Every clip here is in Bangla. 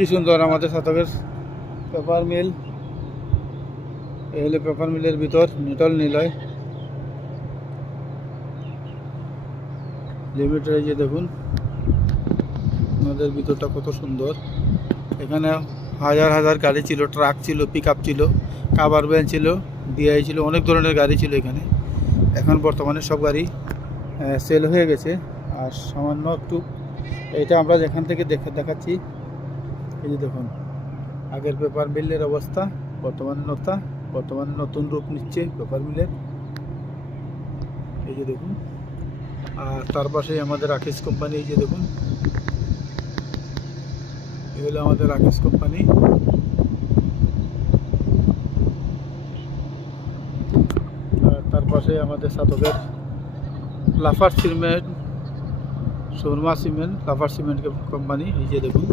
কি সুন্দর আমাদের শতকের পেপার মিল। এই হলো পেপার মিলের ভিতর নিটল নিলয় লিমিটেড। এই যে দেখুন আমাদের ভিতরটা কত সুন্দর। এখানে হাজার হাজার গাড়ি ছিল, ট্রাক ছিল, পিক আপ ছিল, কাভার ভ্যান ছিল, ডিআই ছিল, অনেক ধরনের গাড়ি ছিল এখানে। এখন বর্তমানে সব গাড়ি সেল হয়ে গেছে। আর সামান্য একটু এটা আমরা যেখান থেকে দেখাচ্ছি, এই যে দেখুন আগের পেপার মিলের অবস্থা, বর্তমানে নতুন রূপ নিচ্ছে পেপার মিলের। এই যে দেখুন, আর তার পাশেই আমাদের রাকেশ কোম্পানি। এই যে দেখুন এই হলো আমাদের রাকেশ কোম্পানি। আর তার পাশে আমাদের সাতকের Lafarge cement, Surma cement, Lafarge cement company. এই যে দেখুন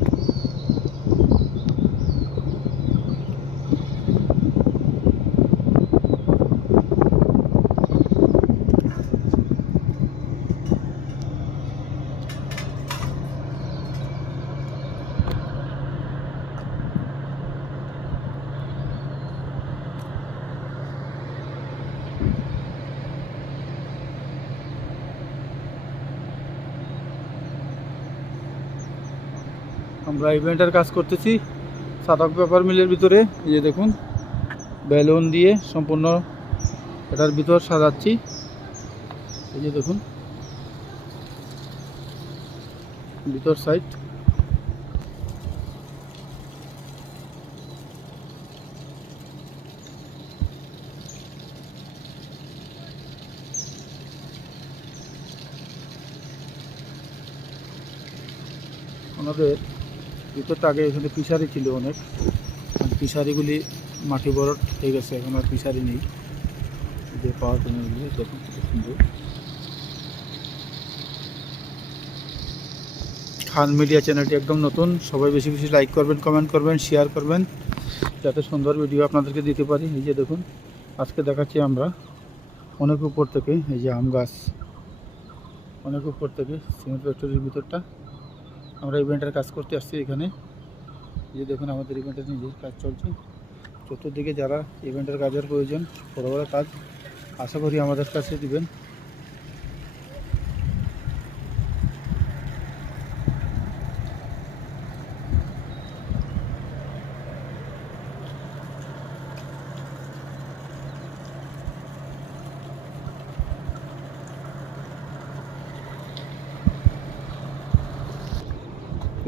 আমরা ইভেন্টের কাজ করতেছি সাতক পেপার মিলের ভিতরে। এই যে দেখুন বেলুন দিয়ে সম্পূর্ণ এটার ভিতর সাজাচ্ছি। এই যে দেখুন ভিতর সাইড। আমাদের ভিতরটা আগে এখানে ফিশারি ছিল অনেক, ফিশারিগুলি মাটি বরট হয়ে গেছে, এখন আর ফিশারি নেই। যে পাওয়ার প্যানেলগুলি দেখুন কত সুন্দর। খান মিডিয়া চ্যানেলটি একদম নতুন, সবাই বেশি বেশি লাইক করবেন, কমেন্ট করবেন, শেয়ার করবেন, যাতে সুন্দর ভিডিও আপনাদেরকে দিতে পারি। এই যে দেখুন আজকে দেখাচ্ছি আমরা অনেক উপর থেকে, এই যে আম গাছ, অনেক উপর থেকে সিমেন্ট ফ্যাক্টরির ভিতরটা আমরা ইভেন্টের কাজ করতে আসছি এখানে। এই যে দেখুন আমাদের ইভেন্টের নিজের কাজ চলছে। চতুর্দিকে যারা ইভেন্টের কাজের প্রয়োজন, বড় বড় কাজ, আশা করি আমাদের কাছে দিবেন।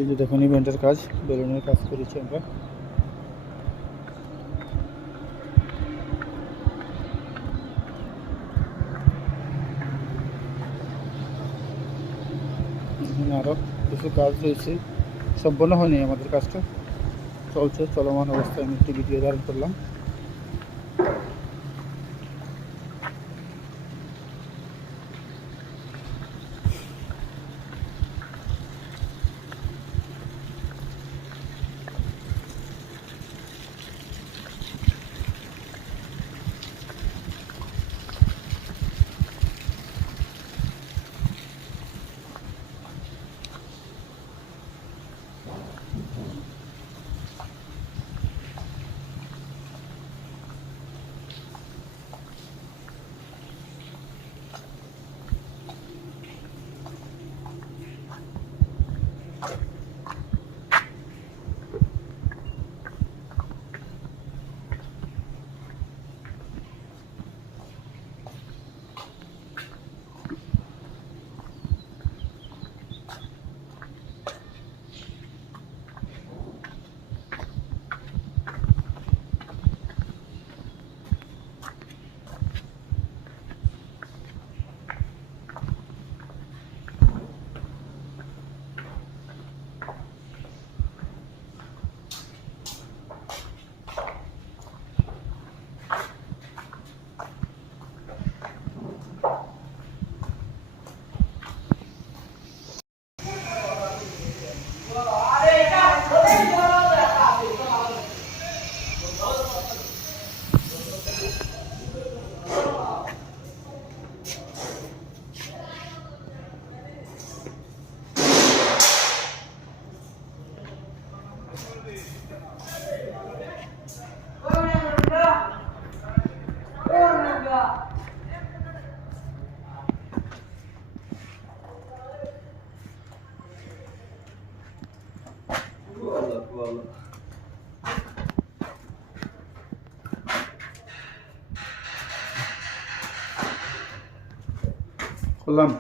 এই যে দেখুন ইভেন্টের কাজ, বেলুনের কাজ করেছি আমরা। আরও কিছু কাজ রয়েছে, সম্পূর্ণ হয়নি আমাদের কাজটা, চলছে, চলমান অবস্থায় আমি একটি ভিডিও ধারণ করলাম। করলাম।